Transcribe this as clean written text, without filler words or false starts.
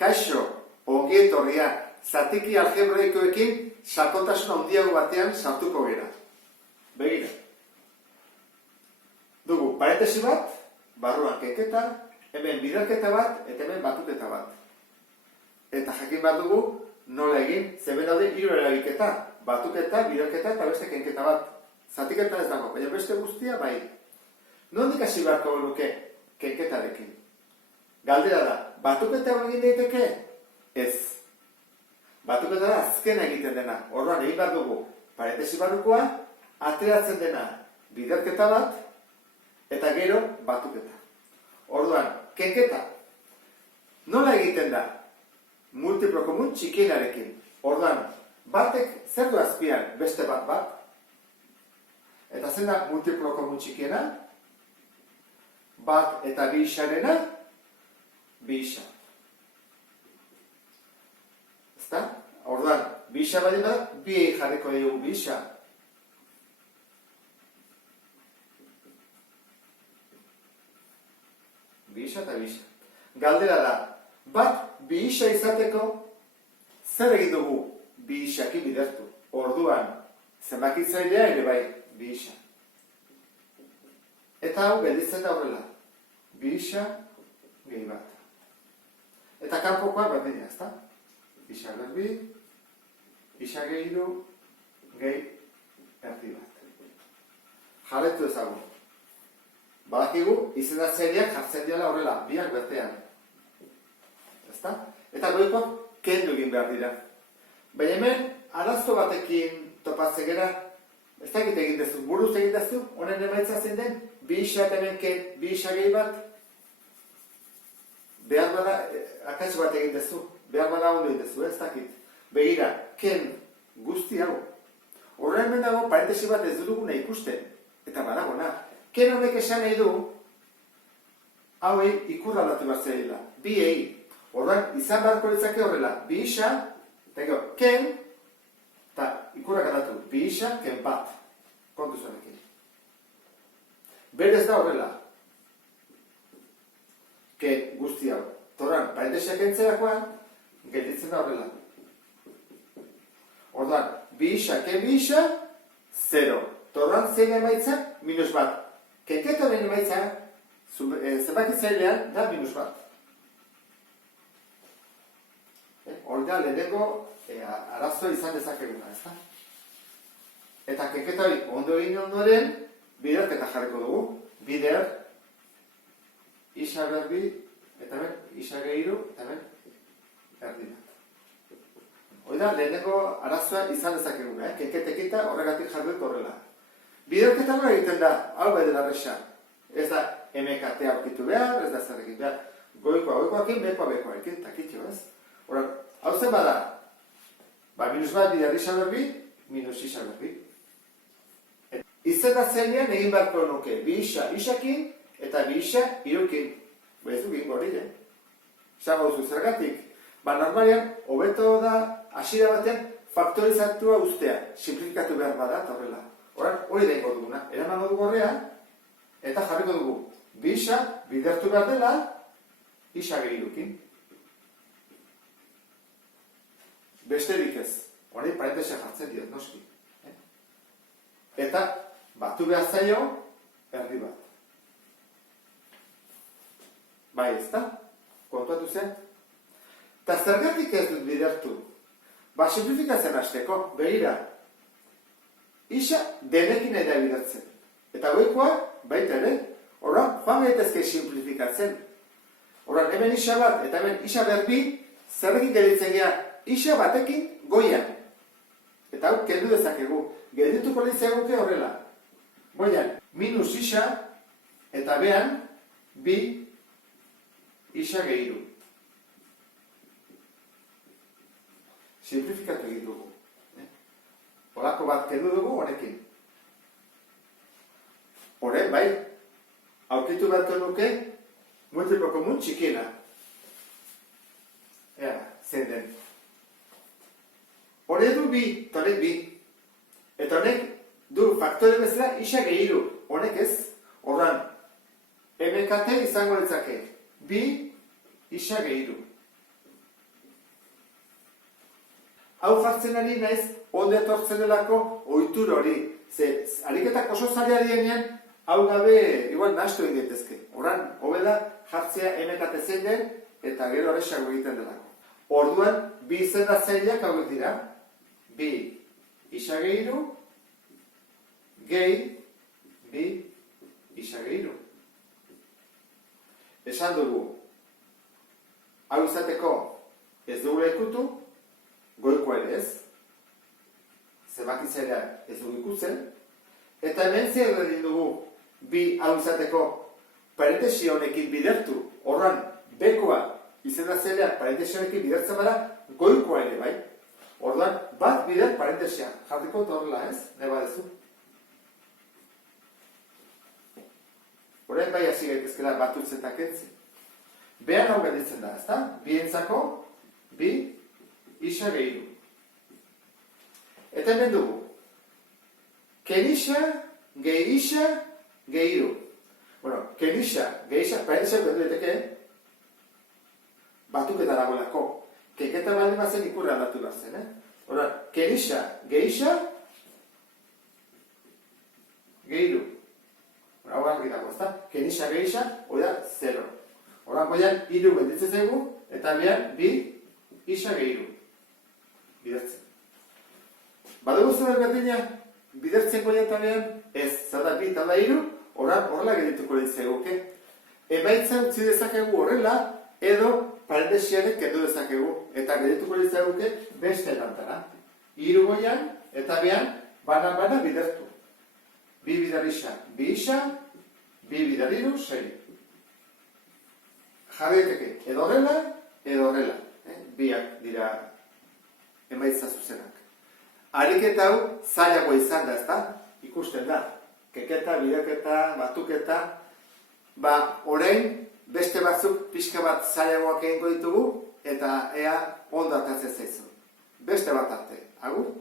Kaixo, ongi etorria, zatiki algebraikoekin sakontasun handiago batean sartuko gera. Begira. Dugu parentesi bat, barruan kenketa, hemen biderketa bat, eta hemen batuketa bat. Eta jakin bat dugu, nola egin, zeben daude hiru erabiketa, batuketa, biderketa eta beste kenketa bat. Zatiketa ez dago, baina beste guztia bai. Nondik hasi beharko luke kenketarekin? Galdera da, batuketa egin daiteke? Ez. Batuketa da azkena egiten dena. Orduan egin behar dugu parentesi barrukoa, ateratzen dena biderketa bat, eta gero batuketa. Orduan, kenketa. Nola egiten da? Multiplo komun txikienarekin. Orduan, batek zer du azpian beste bat? Eta zen da multiplo komun txikiena? Bat eta bi isarena? Bi isa. Ezta? Orduan, bi isa baldin bada, bi jarriko dugu bi isa. Bi isa eta bi isa. Galdera da, bat bi isa izateko, zer egin dugu bi isakin bidertu? Orduan, zenbakitzailea ere bai, bi isa. Eta hau gelditzen da horrela. Bi isa, gehi bat. Eta kanpokoa berdina, ezta? Isa berbi, isa gehi du, gehi erdi bat. Jarretu ezagun. Badakigu, izendatzaileak jartzen dira horrela, biak bertean. Ezta? Eta goikoak kendu egin behar dira. Baina hemen, arazo batekin topatzen gera, ez dakit egin dezu, buruz egin dezu, honen emaitza zein den, bi isa eta hemen bi isa gehi bat, behar bada, akatz bat egin dezu, behar bada ondo egin dezu, ez dakit. Begira, ken guzti hau. Horren hemen dago, parentesi bat ez duguna ikusten, eta badagona. Ken honek esan nahi du, hauei ikurra aldatu bat zerela, bi egi. Horren, izan beharko litzake horrela, bi isa, eta gero, ken, eta ikurrak aldatu, bi isa, ken bat. Kontu zuenekin. Berez da horrela. Ken guzti hau. Torran, parentesiak entzerakoan, gelditzen da horrela. Orduan, bi isa, ken bi isa, 0. Torran, zein emaitza, minus bat. Kenketaren emaitza, zenbakitzailean, da minus bat. Horda, lehenengo, arazo izan dezakeguna, ez da? Eta kenketari ondo egin ondoren, biderketa jarriko dugu. Bider, isa berbi, eta hemen, isa gehiru, eta hemen, erdi bat. Oida, lehenengo arazoa izan dezakeguna, kenketekita horregatik jarduet horrela. Biderketa nola egiten da, hau bai dela resa. Ez da, MKT aurkitu behar, ez da zer egin behar. Goikoakin, bekoakin, takitxo, ez? Hora, hau zen bada, minus bat bider isa berbi, minus isa berbi. Izendatzailean egin beharko nuke, bi isa isakin, eta bi isa irukin. Bezu gingo hori, Zago duzu zergatik. Normalian, hobeto da, hasiera batean, faktorizatua ustea. Simplifikatu behar bada, eta horrela. Hori da ingo duguna. Eramango dugu horrean, eta jarriko dugu. Bi isa, bidertu behar dela, isa gehirukin. Besterik ez. Hori parentesia jartzen diot, noski. Eta, batu behar zaio, erdi bat. Bai, ez da? Kontuatu zen? Eta zergatik ez dut bidertu? Simplifikatzen hasteko, begira. Isa denekin eda bidertzen. Eta goikoa, baita ere, horren, joan gaitezke simplifikatzen. Horren, hemen isa bat, eta hemen isa berbi, zerrekin gelitzen gea, isa batekin goian. Eta hau, kendu dezakegu. Geldituko litzaguke horrela. Boian, minus isa, eta behan, bi isa gehiru. Simplifikatu egin dugu. Horako bat kendu dugu honekin. Horren, bai, aurkitu beharko nuke, multiplo komun txikiena. Ea, zein den. Horre du bi, eta honek bi. Eta honek du faktore bezala isa gehiru. Honek ez, horran, MKT izango litzake. Bi isa gehiru. hau jartzen ari naiz, onde etortzen delako ohitur hori. Ze, ariketak oso zaila dienean, hau gabe, igual, nahastu egin daitezke. Horan, hobe da, jartzea emekate zein den, eta gero horrexago egiten delako. Orduan, bi izendatzaileak hauek dira. Bi isageiru, gehi, bi isageiru. Esan dugu, hau izateko ez dugula ikutu, goikoa ere ez, zenbakitzera ez dugu ikutzen, eta hemen zer egin dugu bi hau izateko parentesi honekin bidertu, horran bekoa izendatzaileak parentesi honekin bidertzen bada, goikoa ere bai. Orduan, bat bider parentesia, jarriko horrela ez, nahi badezu. Orain bai hasi gaitezkela batutzen eta kentzen. Behan hau gelditzen da, ezta? Bientzako, bi isageiru. Eta hemen dugu, kenisa, gehisa, gehiru. Bueno, kenisa, gehisa, parentesia bendu daiteke, batuketa dagoelako. Keketa baldin bazen ikurra aldatu behar zen, Hora, kenisa, gehisa, gehiru. Hau argi dago, ezta? Kenisa, gehisa, hori da, 0. Hora, goian, hiru benditzen zaigu, eta bian, bi, isa, gehiru. Bidertzen. Badugu zuen berdina, bidertzen goian eta bian, ez, zara bi eta da hiru, horrela gerituko ditzeguke. Emaitza utzi dezakegu horrela, edo parentesianek kendu dezakegu, eta gerituko ditzeguke beste lantara. Hiru goian, eta bian, bana bidertu. Bi bidar isa, bi isa, bi bidar hiru, 6. Jarrieteke, edo horrela, biak dira emaitza zuzenak. Ariketa hau zailagoa izan da, ezta? Ikusten da. Keketa, bideketa, batuketa, orain beste batzuk pixka bat zailagoak egingo ditugu, eta ea ondo atatzen zaizu. Beste bat arte. Agur?